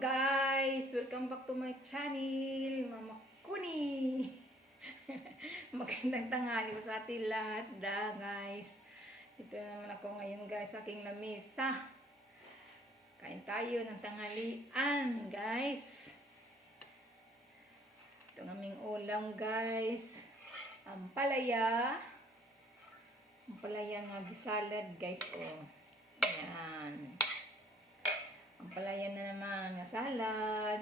guys! Welcome back to my channel, Mama Kuni! Magandang tanghali po sa ating lahat da guys. Ito naman ako ngayon guys sa aking lamesa. Kain tayo ng tanghalian guys. Ito aming ulam guys. Ang palaya. Ang palaya nga bisalad guys oh. Ayan. Ang palaya na naman na salad.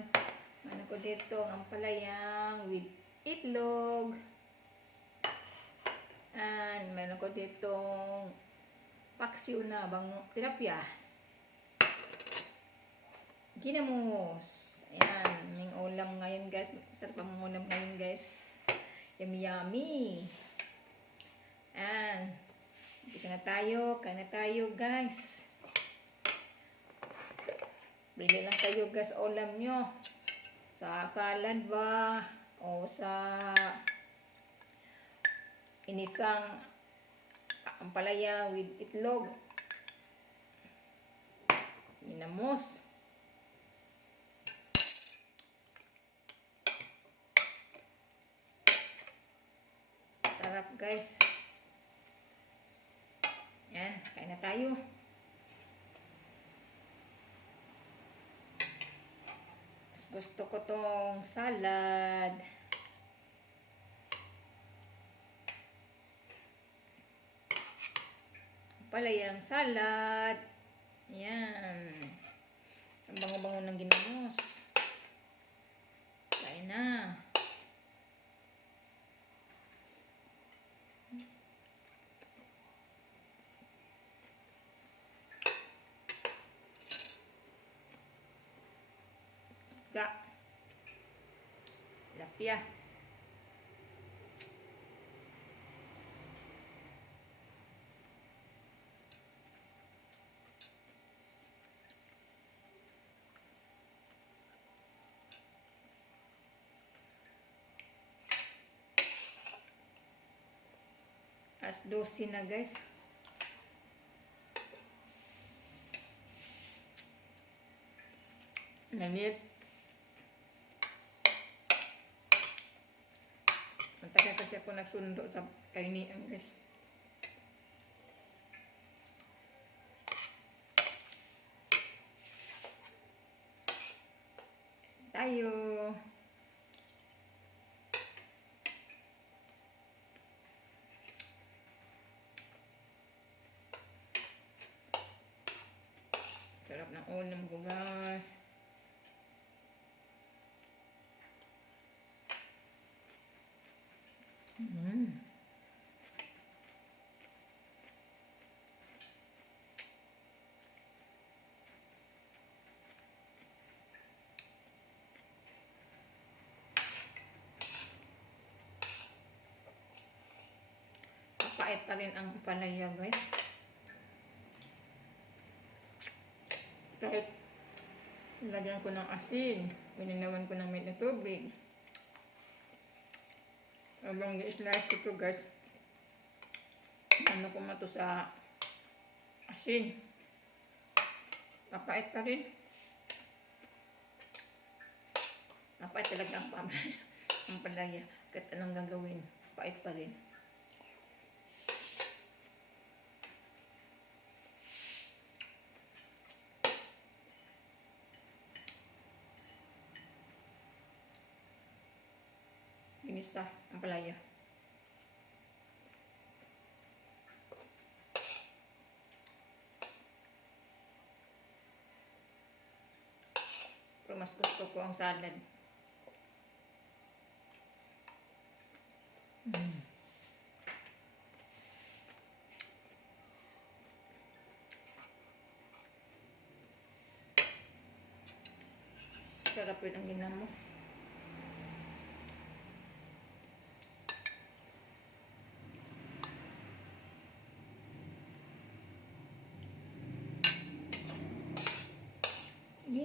Ano ko dito ang palayang with itlog. And meron ko dito paksiw na bang tilapia. Ginamos. Ayan, yung ulam ngayon guys. Masarap ang ulam ngayon guys. Yummy yummy. Ayan. Umpisa na tayo. Kain na tayo guys. Bili lang kayo guys ulam nyo. Sa salad ba? O sa inisang ampalaya with itlog. Minamos. Sarap guys. Yan, kain na tayo. Gusto ko tong salad. Palayang salad. Yan. Ang bango-bango ng ginamos. Kain na. Ga. Lapia. As 12 na guys. Nanit. Matagal kasi ako nagsundo sa kainian guys. Tayo. Sarap ng ulam ko. Mm. Kapait pa rin ang palaya guys. Kahit lagyan ko ng asin, pininawan ko ng may na tubig. Habang i-slice ko to guys, ano ko mato sa asin. Kapait pa rin. Kapait talaga ang ang palaya. Kahit anong gagawin, pait pa rin. Ginisa ang palaya. Pero mas gusto ko ang salad. Mm. Sarap yun ang ginamos.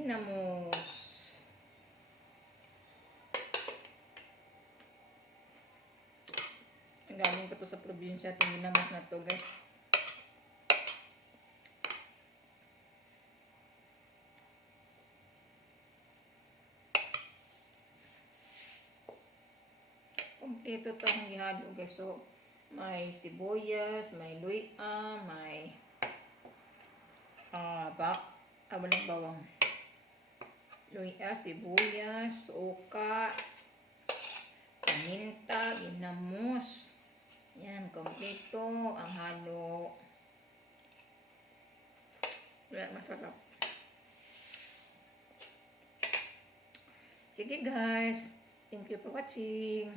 Dinamos. Galing pa to sa probinsya. Itong dinamos na to guys. Kompleto to ang gihalo guys. So, may sibuyas, may luya, may uh, bak, ah, ah bawang. Luya, sibuyas, suka, paminta, ginamos. Yan, kompleto ang halo. Kaya masarap. Sige guys, thank you for watching.